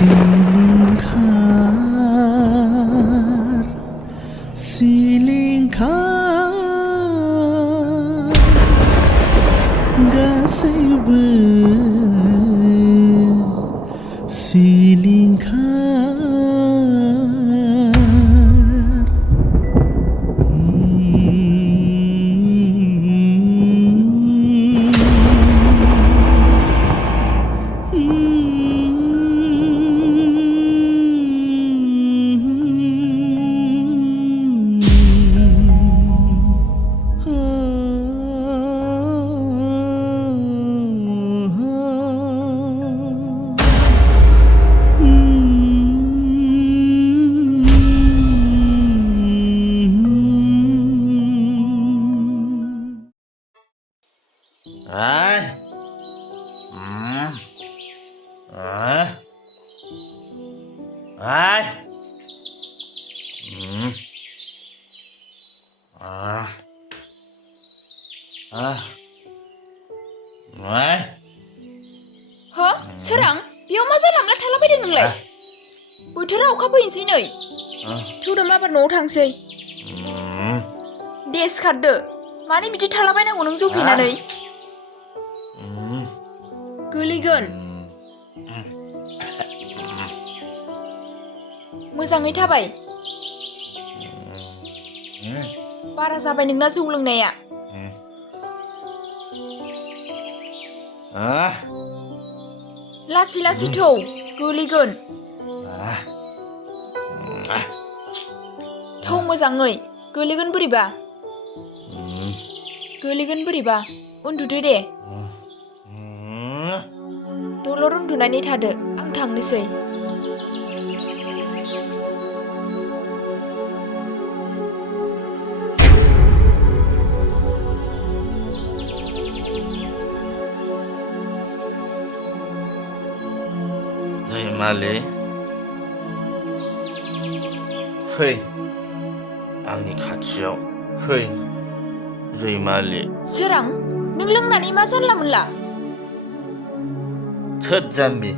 Silingkar, Silingkar, गासैबो Silingkar. सोरां बेयाव मा जालांना थालाबायदों नोंलाय? बोथोरा अखा फैनोसै नै। थौदो माबार न'आव थांसै। दे सिखारदो। मानो बिदि थालाबायनांगौ नों जौ फेनानै? गोलैगोन। मोजाङै थाबाय। बारा जाबाय नोंना जौ लोंनाया। लासै लासै थौ गोलैगोन। थौ मोजाङै गोलैगोन बोरैबा। गोलैगोन बोरैबा उन्दुदो दे। दलर उन्दुनानै थादो आं थांनोसै। माले फै आंनि खाथियाव फै रैमालि। सोरां नों लोंनानै मा जानला मोनला? थोद जाम्बि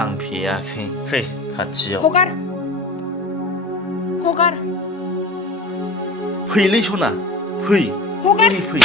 आं फेयाखै फै खाथियाव। हगार हगार फैलै सना फै हगार। ओरै फै।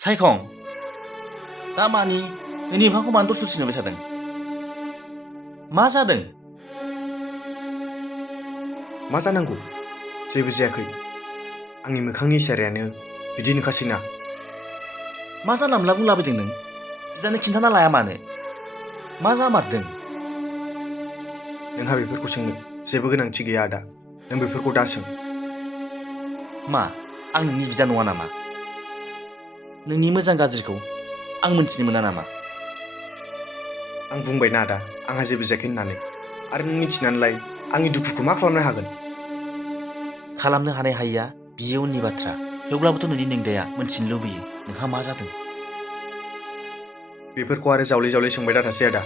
सायखं दा मानि नोंनि बिफांखौ मानो दरसुथि नुबाय थादों? मा जादों? मा जानांगौ? जेबो जायाखै। आंनि मोखांनि इसारायानो बिदि नुखासैना। मा जानला मोनला बुंलाबायदों नों? बिदानो खिन्थाना लाया मानो? मा जामारदों? नोंहा बेफोरखौ सोंनो जेबो गोनांथि गैया आदा। नों बेफोरखौ दा सों। मा आं नोंनि बिदा नङा नामा? नोंनि मोजां गाज्रिखौ आं मोनथिनो मोना नामा? आं बुंबायना आदा आंहा जेबो जायाखै होननानै। आरो नों मिथिनानैलाय आंनि दुखुखौ मा खालामनो हागोन? खालामनो हानाय हायिया बियो उननि बाथ्रा। थेवब्लाबोथ' नोंनि नोंदाया मोनथिनो लुबैयो नोंहा मा जादों। बेफोरखौ आरो जावले जावले सोंबाय दाथासै आदा।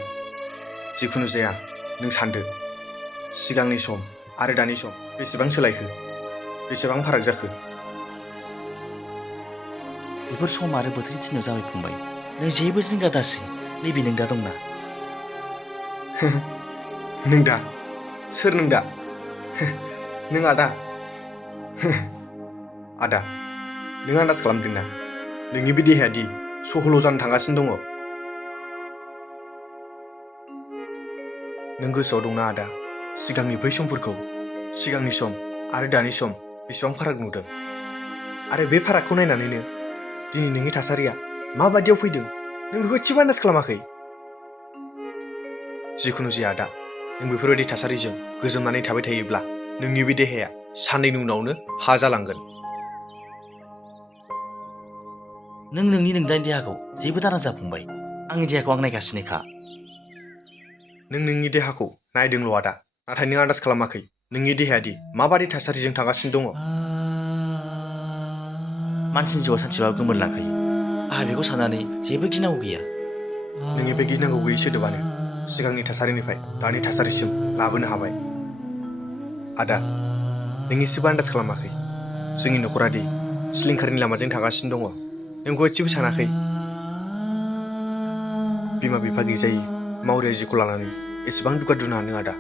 जिखुनु जाया नों सानदो सिगांनि सम आरो दानि सम बेसेबां सोलायखो, बेसेबां फाराग जाखो। बेफोर सम आरो बोथोरनि थिननायाव जाबाय फंबाय। नों जेबो जिंगा दासै। नैबे नों दा दंना। नों दा? सोर नों दा? नों आदा? आदा नों आन्दाज खालामदोंना? नोंनि बे देहायादि सहल' जानो थांगासिनो दङ। नों गोसोआव दंना आदा सिगांनि बै समफोरखौ सिगांनि सम आरो दानि सम बेसेबां फाराग नुदों आरो बे फारागखौ नायनानैनो दिनै नोंनि थासारिया माबादियाव फैदों नों बेखौ एसेबो आन्दाज खालामाखै। जिखुनु जाया आदा नों बेफोरबायदि थासारिजों गोजोमनानै थाबाय थायोब्ला नोंनि बे देहाया साननैनि उनावनो हा जालांगोन। नों नोंनि नोंदानि देहाखौ जेबो दानाजा फंबाय। आंनि देहाखौ आं नायगासिनोखा। नों नोंनि देहाखौ नायदोंल' आदा नाथाय नों आन्दाज खालामाखै नोंनि देहायादि माबादि थासारिजों थांगासिनो दङ। मानसिनि जिउआ सानसेबाबो गोमोरलांखायो। आंहा बेखौ साननानै जेबो गिनांगौ गैया। नोंनि बे गिनांगौ गैयै सोदोबानो सिगांनि थासारिनिफ्राय दानि थासारिसिम लाबोनो हाबाय। आदा नों एसेबो आन्दाज खालामाखै जोंनि न'खरादि सिलिंखारनि लामाजों थांगासिनो दङ। नों बेखौ एसेबो सानाखै। बिमा बिफा गैजायै मावरिया जिउखौ लानानै एसेबां दुगा दुना नों आदा।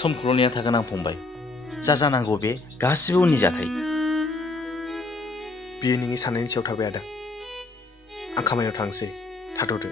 समखौल' नेना थागोन आं फंबाय। जा जानांगौ बे गासिबो उननि जाथाय। बियो नोंनि साननायनि सायाव थाबाय आदा। आं खामानियाव थांसै थाथ'दो।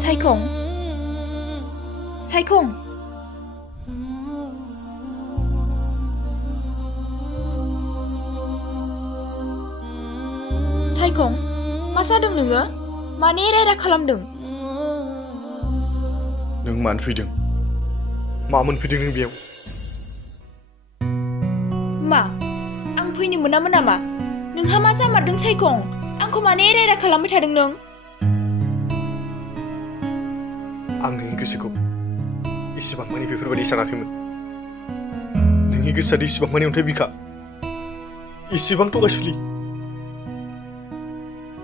सायखं सायखं सायखं मा जादों नोङो? मानो एरायरा खालामदों? नों मानो फैदों? मा मोनफैदों नों बेयाव? मा आं फैनो मोनामोन नामा? नोंहा मा जामारदों सायखं? आंखौ मानो एरायरा खालामबाय थादों नों? आं नोंनि गोसोखौ इसेबां मानि बेफोरबायदि सानाखैमोन। नोंनि गोसोआ इसेबां मानि अन्थाइ बिखा, इसेबां थगायसुलि।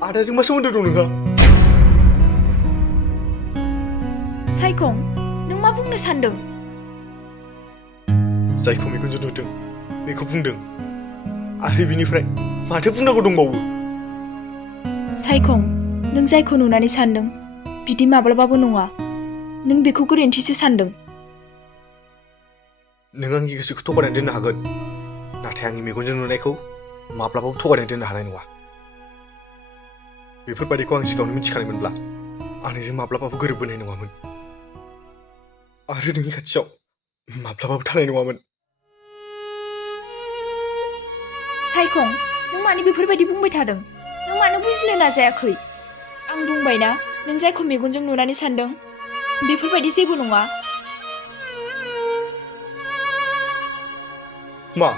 आदाजों मा सोमोन्दो दं नोंहा? सायखं नों मा बुंनो सानदों? जायखौ मेगनजों नुदों बेखौ बुंदों आरो बिनिफ्राय माथो बुंनांगौ दंबावो? सायखं नों जायखौ नुनानै सानदों बिदि माब्लाबाबो नङा। नों बेखौ गोरोन्थिसो सानदों। नों आंनि गोसोखौ थगायनानै दोननो हागोन, नाथाय आंनि मेगनजों नुनायखौ माब्लाबाबो थगायनानै दोननो हानाय नङा। बेफोरबायदिखौ आं सिगाङावनो मिथिखानायमोनब्ला आं नोंजों माब्लाबाबो गोरोबबोनाय नङामोन आरो नोंनि खाथियाव माब्लाबाबो थानाय नङामोन। सायखं नों मानो बेफोरबायदि बुंबाय थादों नों मानो बुजिनो नाजायाखै आं बुंबायना नों जायखौ मेगनजों नुनानै सानदों बेफोरबायदि जेबो नङा मा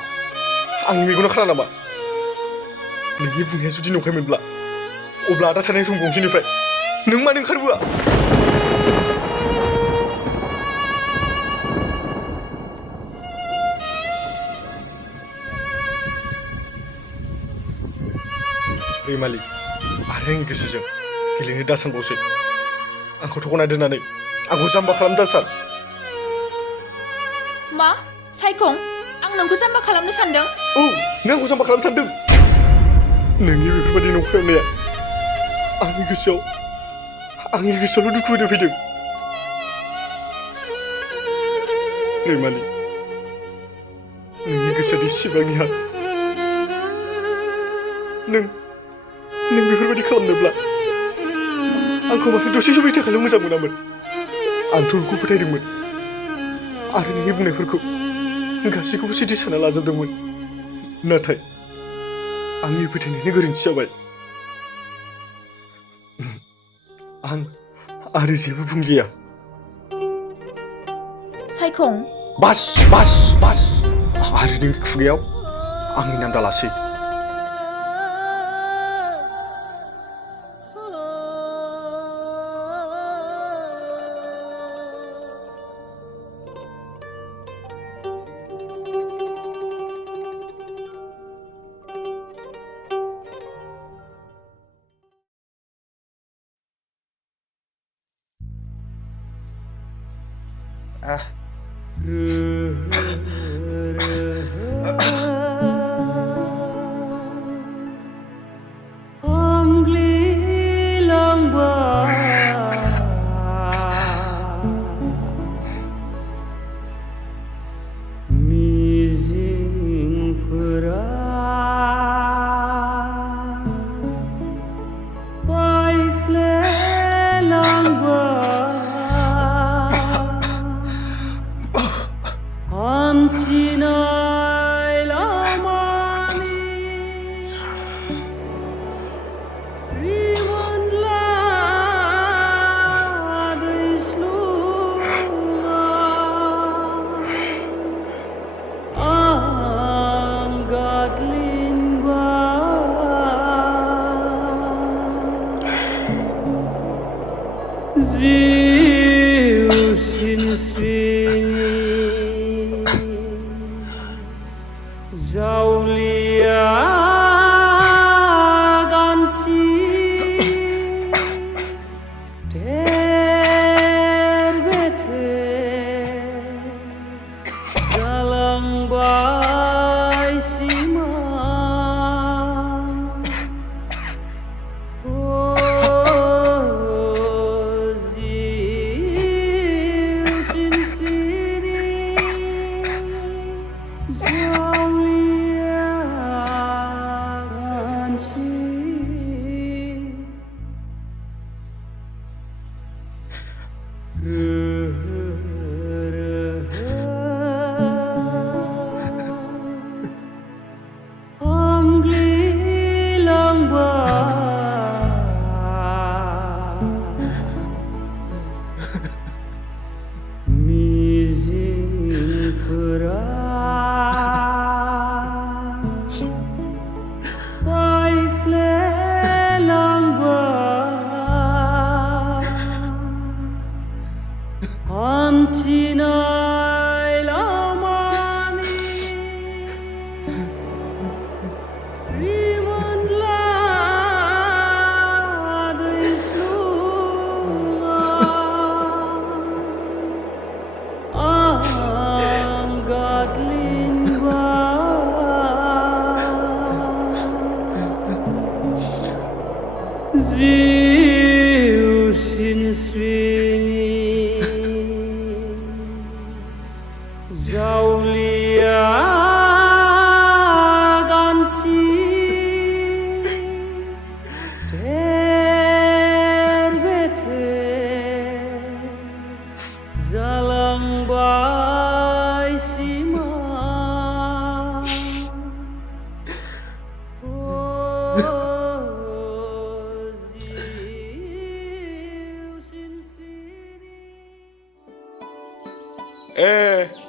आंनि मेगना खाना नामा नोंनि बुंनाया जुदि नंखायमोनब्ला अब्ला आदा थानाय रुम गंसेनिफ्राय नों मानो ओंखारबोआ रैमालि आरो आंनि गोसोजों गेलेनो दासानबावसै आंखौ थगायना दोननानै आंखौ जाम्बा खालामनो दासान मा सायखं आं नोंखौ जाम्बा खालामनो सानदों औ नों आंखौ जाम्बा खालामनो सानदों नोंनि बेफोरबायदि नंखाय होननाया आंनि गोसोआवल' दुखु होनो फैदों रैमालि नोंनि गोसोआ एसेबांनिहा नों बेफोरबायदि खालामनोब्ला आंखौ माथो दसे समनि थाखायल' मोजां मोनामोन आंथ' नोंखौ फोथायदोंमोन आरो नोंनि बुंनायफोरखौ गासैखौबो सैथो सानना लाजोबदोंमोन नाथाय आंनि फोथायनायानो गोरोन्थि जाबाय आं आरो जेबो बुंलिया सायखं बास आरो नोंनि खुगायाव आंनि नाम दालासै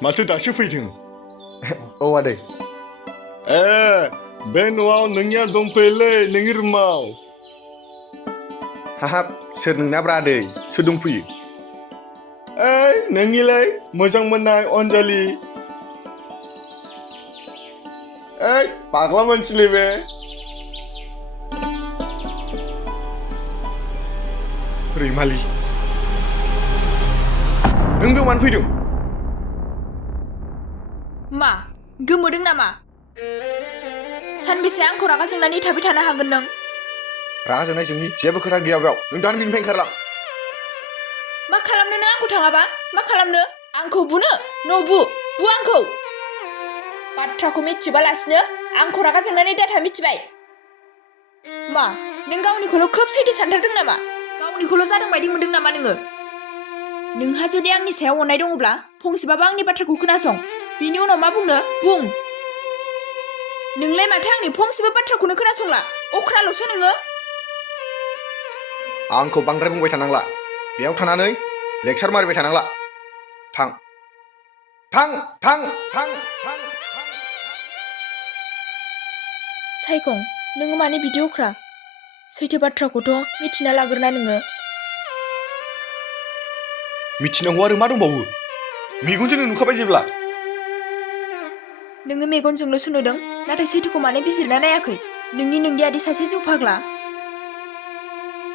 माथो दासो फैदों? औ आदै बे न'आव नोंनिया दंफैयोलै नोंनि रुमाव। हाहाब सोर नोंनाब्रा आदै सोर दंफैयो? नोंनिलाय मोजां मोननाय अनजालि। पाग्ला मानसिलै बे। रैमालि नों बेयाव मानो फैदों? मा गोमोदों नामा? सानबेसे आंखौ रागा जोंनानै थाबाय थानो हागोन नों? रागा जोंनाय जोंनि जेबो खोथा गैया बेयाव। नों दानो बिनिफ्राय ओंखारलां। मा खालामनो नों आंखौ थाङाबा? मा खालामनो? आंखौ बुनो? बु आंखौ। बाथ्राखौ मिथिबालासिनो आंखौ रागा जोंनानै दाथा, मिथिबाय? मा नों गावनिखौल' खोब सैथो सानथारदों नामा? गावनिखौल' जादों बायदि मोनदों नामा नोङो? नोंहा जुदि आंनि सायाव अननाय दङब्ला फंसेबाबो आंनि बाथ्राखौ खोनासं। बिनि उनाव मा बुंनो बुं। नोंलाय माथो आंनि फंसेबो बाथ्राखौनो खोनासंला। अख्राल'सो नोङो। आंखौ बांद्राय बुंबाय थानांला। बेयाव थानानै लेक्सार मारिबाय थानांला। थां। सायखं, नोङो मानो बिदि अख्रा? सैथो बाथ्राखौथ' मिथिना लाग्रोना नोङो। मिथिनांगौ आरो मा दंबावो? मेगनजोंनो नुखाबाय जेब्ला। नोङो मेगनजोंल'सो नुदों, नाथाय सैथोखौ मानो बिजिरना नायाखै? नोंनि नोंगियादि सासे जौ फाग्ला।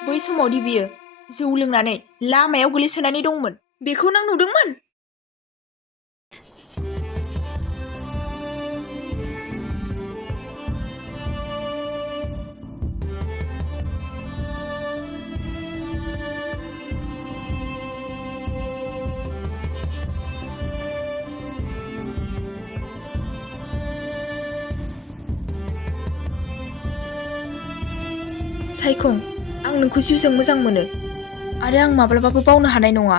बै समावदि बियो जौ लोंनानै लामायाव गोलैसोनानै दंमोन, बेखौ नों नुदोंमोन? सायखं, आं नोंखौ जिउजों मोजां मोनो आरो आं माब्लाबाबो बावनो हानाय नङा।